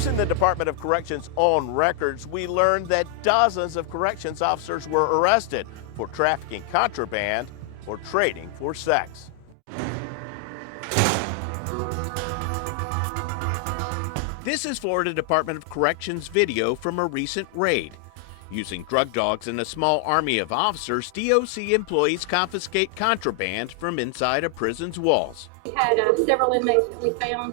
Using the Department of Corrections' own records, we learned that dozens of corrections officers were arrested for trafficking contraband or trading for sex. This is Florida Department of Corrections video from a recent raid. Using drug dogs and a small army of officers, DOC employees confiscate contraband from inside a prison's walls. We had several inmates that we found,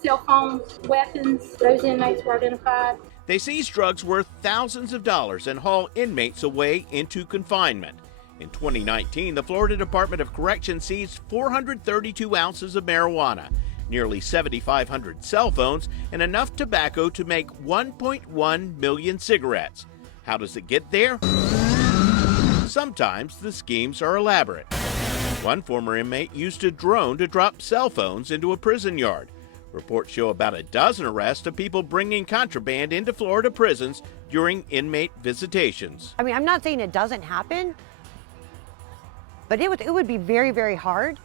cell phones, weapons. Those inmates were identified. They seize drugs worth thousands of dollars and haul inmates away into confinement. In 2019, the Florida Department of Corrections seized 432 ounces of marijuana, nearly 7,500 cell phones, and enough tobacco to make 1.1 million cigarettes. How does it get there? Sometimes the schemes are elaborate. One former inmate used a drone to drop cell phones into a prison yard. Reports show about a dozen arrests of people bringing contraband into Florida prisons during inmate visitations. I mean, I'm not saying it doesn't happen, but it would be very, very hard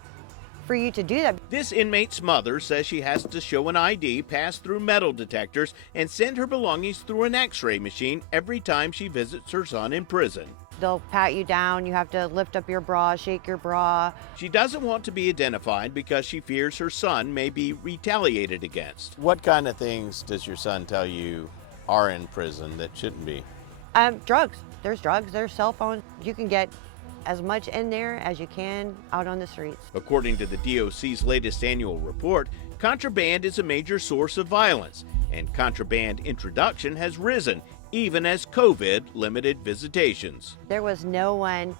for you to do that. This inmate's mother says she has to show an ID, pass through metal detectors, and send her belongings through an x-ray machine every time she visits her son in prison. They'll pat you down, you have to lift up your bra, shake your bra. She doesn't want to be identified because she fears her son may be retaliated against. What kind of things does your son tell you are in prison that shouldn't be? Drugs. There's drugs, there's cell phones. You can get as much in there as you can out on the streets. According to the DOC's latest annual report, contraband is a major source of violence, and contraband introduction has risen even as COVID limited visitations. There was no one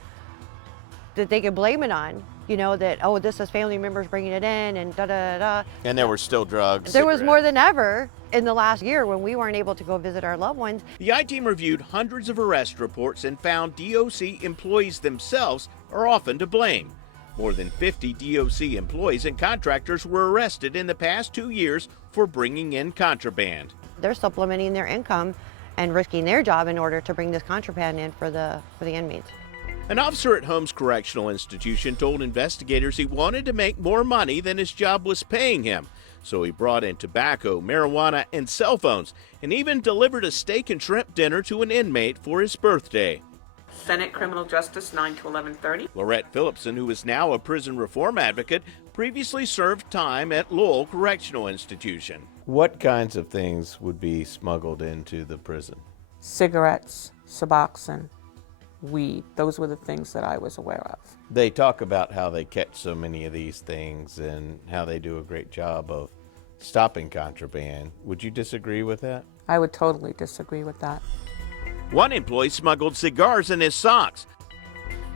that they could blame it on, you know, that, oh, this is family members bringing it in and da-da-da-da. And there were still drugs. There was more than ever in the last year when we weren't able to go visit our loved ones. The I-Team reviewed hundreds of arrest reports and found DOC employees themselves are often to blame. More than 50 DOC employees and contractors were arrested in the past 2 years for bringing in contraband. They're supplementing their income and risking their job in order to bring this contraband in for the inmates. An officer at Holmes Correctional Institution told investigators he wanted to make more money than his job was paying him. So he brought in tobacco, marijuana, and cell phones, and even delivered a steak and shrimp dinner to an inmate for his birthday. Senate Criminal Justice 9 to 1130. Lorette Phillipson, who is now a prison reform advocate, previously served time at Lowell Correctional Institution. What kinds of things would be smuggled into the prison? Cigarettes, Suboxone, weed. Those were the things that I was aware of. They talk about how they catch so many of these things and how they do a great job of stopping contraband. Would you disagree with that? I would totally disagree with that. One employee smuggled cigars in his socks.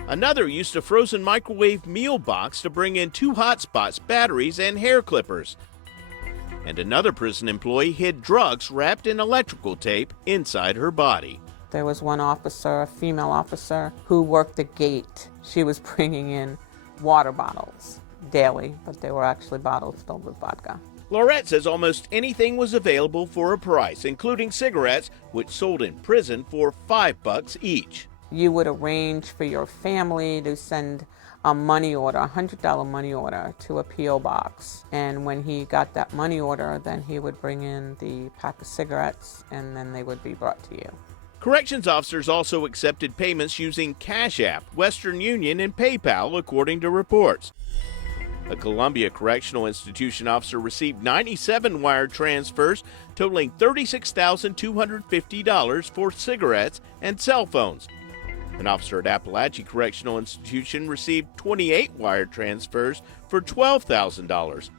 Another used a frozen microwave meal box to bring in 2 hotspots, batteries, and hair clippers. And another prison employee hid drugs wrapped in electrical tape inside her body. There was one officer, a female officer, who worked the gate. She was bringing in water bottles daily, but they were actually bottles filled with vodka. Lorette says almost anything was available for a price, including cigarettes, which sold in prison for $5 each. You would arrange for your family to send a money order, a $100 money order to a P.O. box. And when he got that money order, then he would bring in the pack of cigarettes, and then they would be brought to you. Corrections officers also accepted payments using Cash App, Western Union, and PayPal, according to reports. A Columbia Correctional Institution officer received 97 wire transfers totaling $36,250 for cigarettes and cell phones. An officer at Appalachia Correctional Institution received 28 wire transfers for $12,000.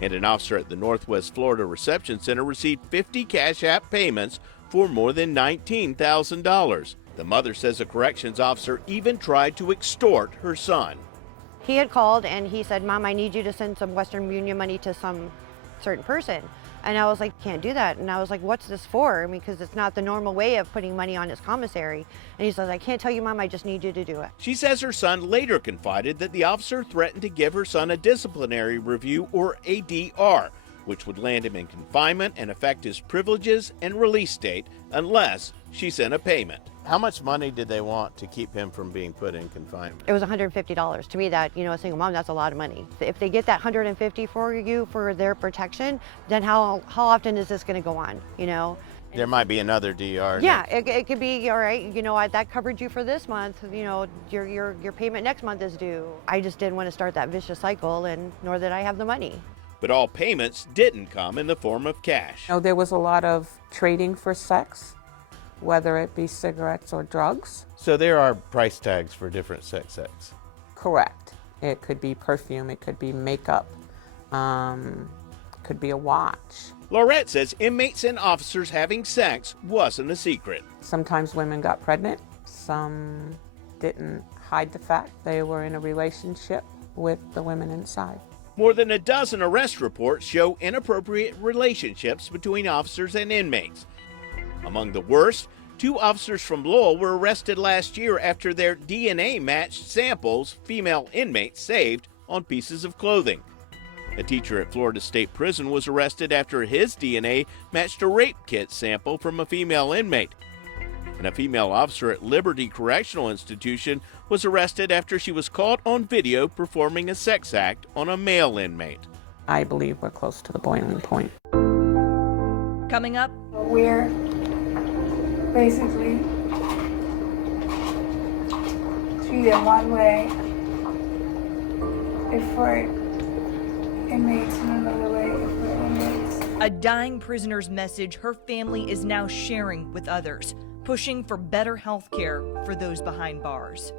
And an officer at the Northwest Florida Reception Center received 50 Cash App payments for more than $19,000. The mother says a corrections officer even tried to extort her son. He had called and he said, Mom, I need you to send some Western Union money to some certain person. And I was like, can't do that. And I was like, what's this for? I mean, because it's not the normal way of putting money on his commissary. And he says, I can't tell you, Mom, I just need you to do it. She says her son later confided that the officer threatened to give her son a disciplinary review, or ADR, which would land him in confinement and affect his privileges and release date unless she sent a payment. How much money did they want to keep him from being put in confinement? It was $150. To me, that, a single mom, that's a lot of money. If they get that $150 for you for their protection, then how often is this going to go on, There might be another DR. Yeah, it could be, all right, that covered you for this month, your payment next month is due. I just didn't want to start that vicious cycle, and nor did I have the money. But all payments didn't come in the form of cash. There was a lot of trading for sex, whether it be cigarettes or drugs. So there are price tags for different sex acts. Correct. It could be perfume, it could be makeup, could be a watch. Laurette says inmates and officers having sex wasn't a secret. Sometimes women got pregnant. Some didn't hide the fact they were in a relationship with the women inside. More than a dozen arrest reports show inappropriate relationships between officers and inmates. Among the worst, 2 officers from Lowell were arrested last year after their DNA matched samples female inmates saved on pieces of clothing. A teacher at Florida State Prison was arrested after his DNA matched a rape kit sample from a female inmate. And a female officer at Liberty Correctional Institution was arrested after she was caught on video performing a sex act on a male inmate. I believe we're close to the boiling point. Coming up, we're basically treated one way if we're inmates and another way if we're inmates. a dying prisoner's message her family is now sharing with others, pushing for better health care for those behind bars.